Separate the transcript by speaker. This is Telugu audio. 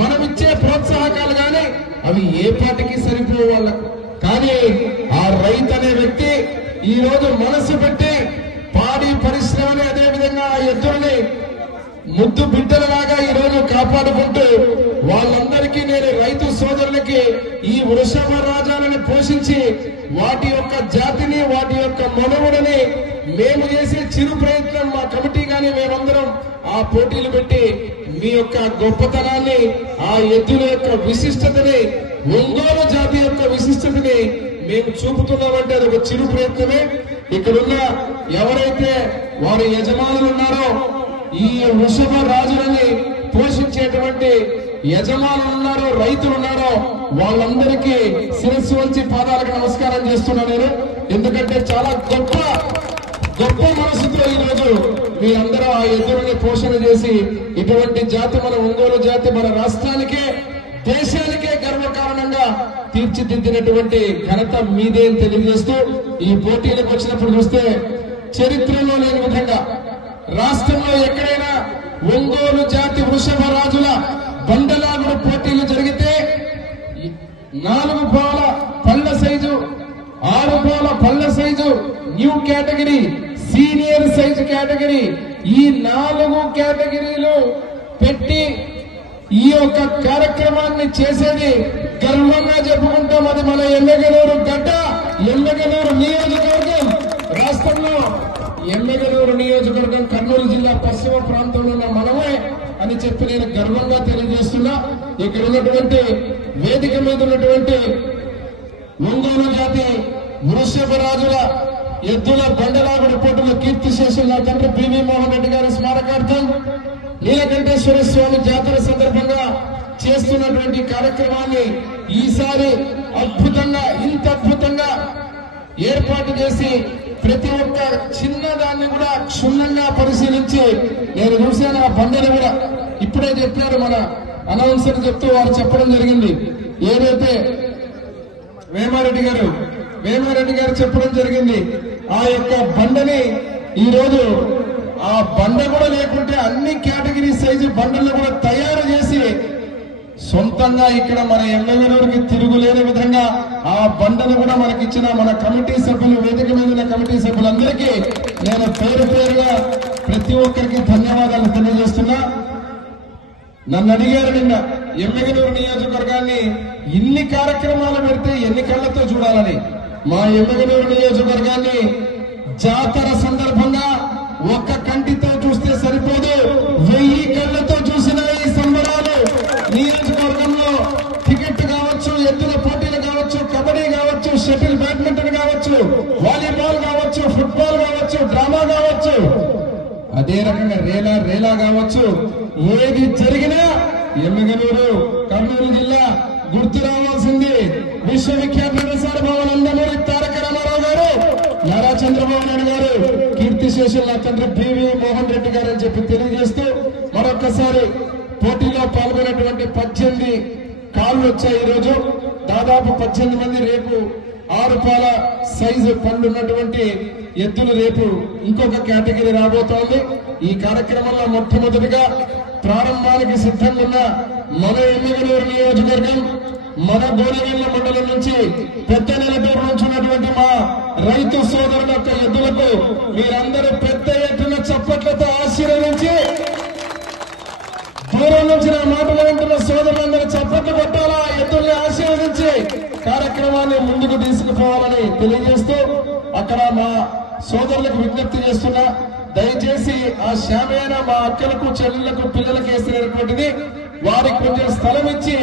Speaker 1: మనం ఇచ్చే ప్రోత్సాహకాలు కానీ అవి ఏ పాటికి సరిపోవు వాళ్ళకు. కానీ ఆ రైతు అనే వ్యక్తి ఈ రోజు మనసు పెట్టి పాడి పరిశ్రమని అదే విధంగా ఆ ఎద్దుల్ని ముద్దు బిడ్డలలాగా ఈ రోజు కాపాడుకుంటూ వాళ్ళందరికీ నేను రైతు సోదరులకి ఈ వృషభ రాజాలని పోషించి వాటి యొక్క జాతిని వాటి యొక్క మనవుడిని మేము చేసే చిరు ప్రయత్నం మా కమిటీ కానీ మేమందరం ఆ పోటీలు పెట్టి మీ యొక్క గొప్పతనాన్ని ఆ ఎద్దుల యొక్క విశిష్టతని ఒంగోలు జాతి యొక్క విశిష్టతని మేము చూపుతున్నామంటే అది ఒక చిరు ప్రయత్నమే. ఇక్కడున్న ఎవరైతే వారి యజమానులు ఉన్నారో ఈ వృషభ రాజులని పోషించేటువంటి యజమానులు ఉన్నారో రైతులు ఉన్నారో వాళ్ళందరికీ శిరస్సు వంచి పాదాలకు నమస్కారం చేస్తున్నా నేను. ఎందుకంటే చాలా గొప్ప గొప్ప మనసుతో ఈ రోజు మీరందరూ ఆ ఎద్దులని పోషణ చేసి ఇటువంటి జాతి మన ఒంగోలు జాతి మన రాష్ట్రానికే దేశానికే గర్వకారణంగా తీర్చిదిద్దినటువంటి ఘనత మీదే అని తెలియజేస్తూ ఈ పోటీలకు వచ్చినప్పుడు చూస్తే చరిత్రలో లేని విధంగా రాష్ట్రంలో ఎక్కడైనా ఒంగోలు జాతి వృషభ రాజుల బండలాగుడు పోటీలు జరిగితే నాలుగు పాల పళ్ళ సైజు ఆరు పాల పళ్ళ size new category senior size category ఈ నాలుగు కేటగిరీలు పెట్టి ఈ యొక్క కార్యక్రమాన్ని చేసేది గర్వంగా చెప్పుకుంటాం. అది మన ఎల్లగలూరు గడ్డ ఎల్లగలూరు నియోజకవర్గం. రాష్ట్రంలో ఎల్లగలూరు నియోజకవర్గం కర్నూలు జిల్లా పశ్చిమ ప్రాంతంలో ఉన్న మనమే అని చెప్పి నేను గర్వంగా తెలియజేస్తున్నా. ఇక్కడ ఉన్నటువంటి వేదిక మీద ఉన్నటువంటి ఒంగోలు జాతి వృషభ రాజుల ఎద్దుల బండలాగుడి పోటుల కీర్తి చేసిన నా తండ్రి పివి మోహన్ రెడ్డి గారి స్మారకార్థం నీలకంఠేశ్వర స్వామి జాతర సందర్భంగా చేస్తున్నటువంటి కార్యక్రమాన్ని ఈసారి అద్భుతంగా ఇంత అద్భుతంగా ఏర్పాటు చేసి ప్రతి ఒక్క చిన్న దాన్ని కూడా క్షుణ్ణంగా పరిశీలించి నేను చూశాను ఆ బండని కూడా ఇప్పుడే చెప్పారు మన అనౌన్సర్ చెప్తూ వారు చెప్పడం జరిగింది. ఏదైతే వేమారెడ్డి గారు వేమారెడ్డి గారు చెప్పడం జరిగింది ఆ యొక్క బండని ఈ రోజు ఆ బండ కూడా లేకుంటే అన్ని కేటగిరీ సైజు బండలు కూడా తయారు చేసి సొంతంగా ఇక్కడ మన ఎమ్మెల్యేలకి తిరుగులేని విధంగా ఆ బండను కూడా మనకి ఇచ్చిన మన కమిటీ సభ్యులు వేదిక మీద ఉన్న కమిటీ సభ్యులందరికీ నేను పేరు పేరుగా ప్రతి ఒక్కరికి ధన్యవాదాలు తెలియజేస్తున్నా. నన్ను అడిగారు నిన్న ఎమ్మెగనూరు నియోజకవర్గాన్ని ఇన్ని కార్యక్రమాలు పెడితే ఎన్ని కళ్ళతో చూడాలని. మా ఎమ్మెగనూరు నియోజకవర్గాన్ని జాతర సందర్భంగా ఒక్క కంటితో చూస్తే సరిపోదు. వెయ్యి కళ్ళతో చూసిన ఈ సంబరాలు నియోజకవర్గంలో టికెట్ కావచ్చు ఎత్తుల పోటీలు కావచ్చు కబడ్డీ కావచ్చు షటిల్ బ్యాడ్మింటన్ కావచ్చు వాలీబాల్ కావచ్చు ఫుట్బాల్ కావచ్చు డ్రామా కావచ్చు అదే రకంగా రేలా రేలా కావచ్చు. ఏది జరిగినా ఎమ్మెగనూరు కర్నూలు జిల్లా గుర్తు రావాల్సింది. విశ్వవిఖ్యాత వ్యవసాయ భవన్ నందమూరి తారక రామారావు గారు నారా చంద్రబాబు నాయుడు గారు. కీర్తి తండ్రి పివి మోహన్ రెడ్డి గారు అని చెప్పి తెలియజేస్తూ మరొకసారి పోటీలో పాల్గొనేటువంటి పద్దెనిమిది కాళ్ళు వచ్చాయి ఈ రోజు దాదాపు పద్దెనిమిది మంది రేపు ఆరు పాల సైజు పండు ఉన్నటువంటి ఎద్దులు రేపు ఇంకొక కేటగిరీ రాబోతోంది. ఈ కార్యక్రమంలో మొట్టమొదటిగా ప్రారంభానికి సిద్ధంగా ఉన్న మన ఎమ్మెగనూరు నియోజకవర్గం మన గోనవెల్ల మండలం నుంచి పెద్ద నెలటూరు రైతు సోదరుల యొక్క ఎద్దులకు మీరందరూ పెద్ద ఎత్తున చప్పట్లతో ఆశీర్వదించి దూరం నుంచి నా మాటలు వింటున్న సోదరులందరూ చప్పట్లు కొట్టాలా? ఎద్దుల్ని ఆశీర్వదించి కార్యక్రమాన్ని ముందుకు తీసుకుపోవాలని తెలియజేస్తూ అక్కడ మా సోదరులకు విజ్ఞప్తి చేస్తున్నా. దయచేసి ఆ శ్యామైన మా అక్కలకు చెల్లెళ్ళకు పిల్లలకు వేసినటువంటిది వారికి కొంచెం స్థలం ఇచ్చి